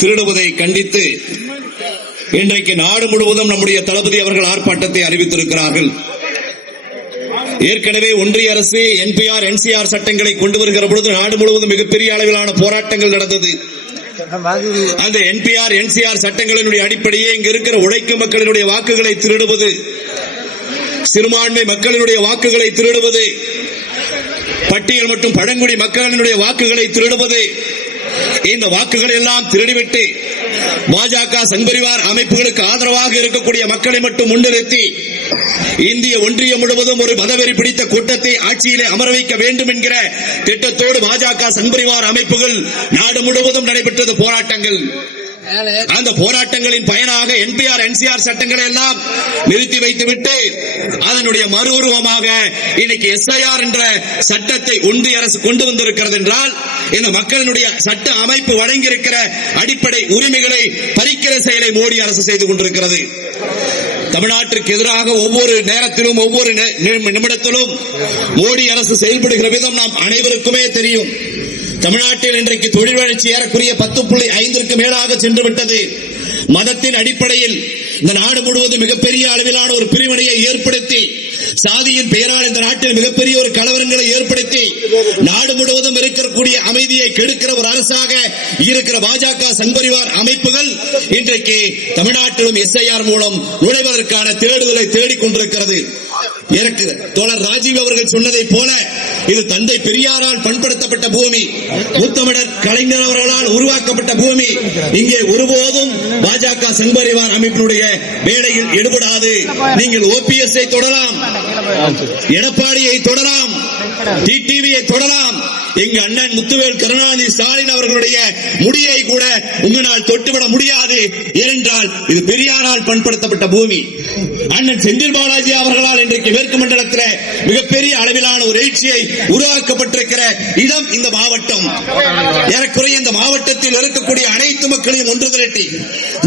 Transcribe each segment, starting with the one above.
திருடுவதை கண்டித்து இன்றைக்கு நாடு முழுவதும் நம்முடைய தளபதி அவர்கள் ஆர்ப்பாட்டத்தை அறிவித்திருக்கிறார்கள். ஏற்கனவே ஒன்றிய அரசு NPR NCR சட்டங்களை கொண்டு வருகிற பொழுது நாடு முழுவதும் மிகப்பெரிய அளவிலான போராட்டங்கள் நடந்தது. அந்த NPR NCR சட்டங்களினுடைய அடிப்படையே இங்கு இருக்கிற உழைக்கும் மக்களினுடைய வாக்குகளை திருடுவது, சிறுபான்மை மக்களினுடைய வாக்குகளை திருடுவது, பட்டியல் மற்றும் பழங்குடி மக்களினுடைய வாக்குகளை திருடுவது, இந்த வாக்குகளை எல்லாம் திருடிவிட்டு பாஜக சங்பரிவார் அமைப்புகளுக்கு ஆதரவாக இருக்கக்கூடிய மக்களை மட்டும் முன்னிறுத்தி இந்திய ஒன்றியம் முழுவதும் ஒரு மதவெறி பிடித்த கூட்டத்தை ஆட்சியிலே அமர வைக்க வேண்டும் என்கிற திட்டத்தோடு பாஜக சங்பரிவார் அமைப்புகள் நாடு முழுவதும் நடைபெற்றது போராட்டங்கள். அந்த போராட்டங்களின் பயனாக NPR NCR சட்டங்களை எல்லாம் நிறுத்தி வைத்துவிட்டு அதனுடைய மறு உருவமாக இன்னைக்கு SIR என்ற சட்டத்தை ஒன்றிய அரசு கொண்டு வந்திருக்கிறது என்றால் இந்த மக்களினுடைய சட்ட அமைப்பு வழங்கியிருக்கிற அடிப்படை உரிமைகளை பறிக்கிற செயலை மோடி அரசு செய்து கொண்டிருக்கிறது. தமிழ்நாட்டிற்கு எதிராக ஒவ்வொரு நேரத்திலும் ஒவ்வொரு நிமிடத்திலும் மோடி அரசு செயல்படுகிற விதம் நாம் அனைவருக்குமே தெரியும். தமிழ்நாட்டில் இன்றைக்கு தொழில் வளர்ச்சி ஏறக்குறைய 10.5ற்கு மேலாக சென்று விட்டது. மதத்தின் அடிப்படையில் இந்த நாடு முழுவதும் மிகப்பெரிய அளவிலான ஒரு பிரிவினையை ஏற்படுத்தி சாதியின் பெயரால் இந்த நாட்டில் மிகப்பெரிய ஒரு கலவரங்களை ஏற்படுத்தி நாடு முழுவதும் இருக்கக்கூடிய அமைதியை கெடுக்கிற ஒரு அரசாக இருக்கிற பாஜக சங்பரிவார் அமைப்புகள் இன்றைக்கு தமிழ்நாட்டிலும் SIR மூலம் நுழைவதற்கான தேடுதலை தேடிக்கொண்டிருக்கிறது. தோழர் ராஜீவ் அவர்கள் சொன்னதை போல இது தந்தை பெரியாரால் பண்படுத்தப்பட்ட பூமி, முத்தமிழர் கலைஞர் அவர்களால் உருவாக்கப்பட்ட பூமி. இங்கே ஒருபோதும் பாஜக சங்பரிவார் அமைப்பினுடைய வேலையில் ஈடுபடாது. நீங்கள் OPS தொடரலாம், எடப்பாடியை தொடரலாம், டிடிவியை தொடரலாம், எங்க அண்ணன் முத்துவேல் கருணாநிதி ஸ்டாலின் அவர்களுடைய முடியை கூட உங்களால் தொட்டுவிட முடியாது. ஏனென்றால் இது பெரியாரால் பண்படுத்தப்பட்ட பூமி. அண்ணன் செந்தில் பாலாஜி அவர்களால் இன்றைக்கு மேற்கு மண்டலத்தில் மிகப்பெரிய அளவிலான ஒரு எழுச்சியை உருவாக்கப்பட்டிருக்கிற இடம் இந்த மாவட்டம். ஏறக்குறைய இந்த மாவட்டத்தில் இருக்கக்கூடிய அனைத்து மக்களையும் ஒன்று திரட்டி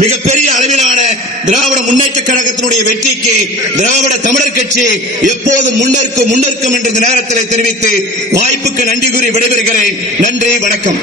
மிகப்பெரிய அளவிலான திராவிட முன்னேற்ற கழகத்தினுடைய வெற்றிக்கு திராவிட தமிழர் கட்சி எப்போதும் முன்னேற்கும் என்ற நேரத்தில் தெரிவித்து வாய்ப்புக்கு நன்றி கூறி விடைபெறுகிறேன். நன்றி, வணக்கம்.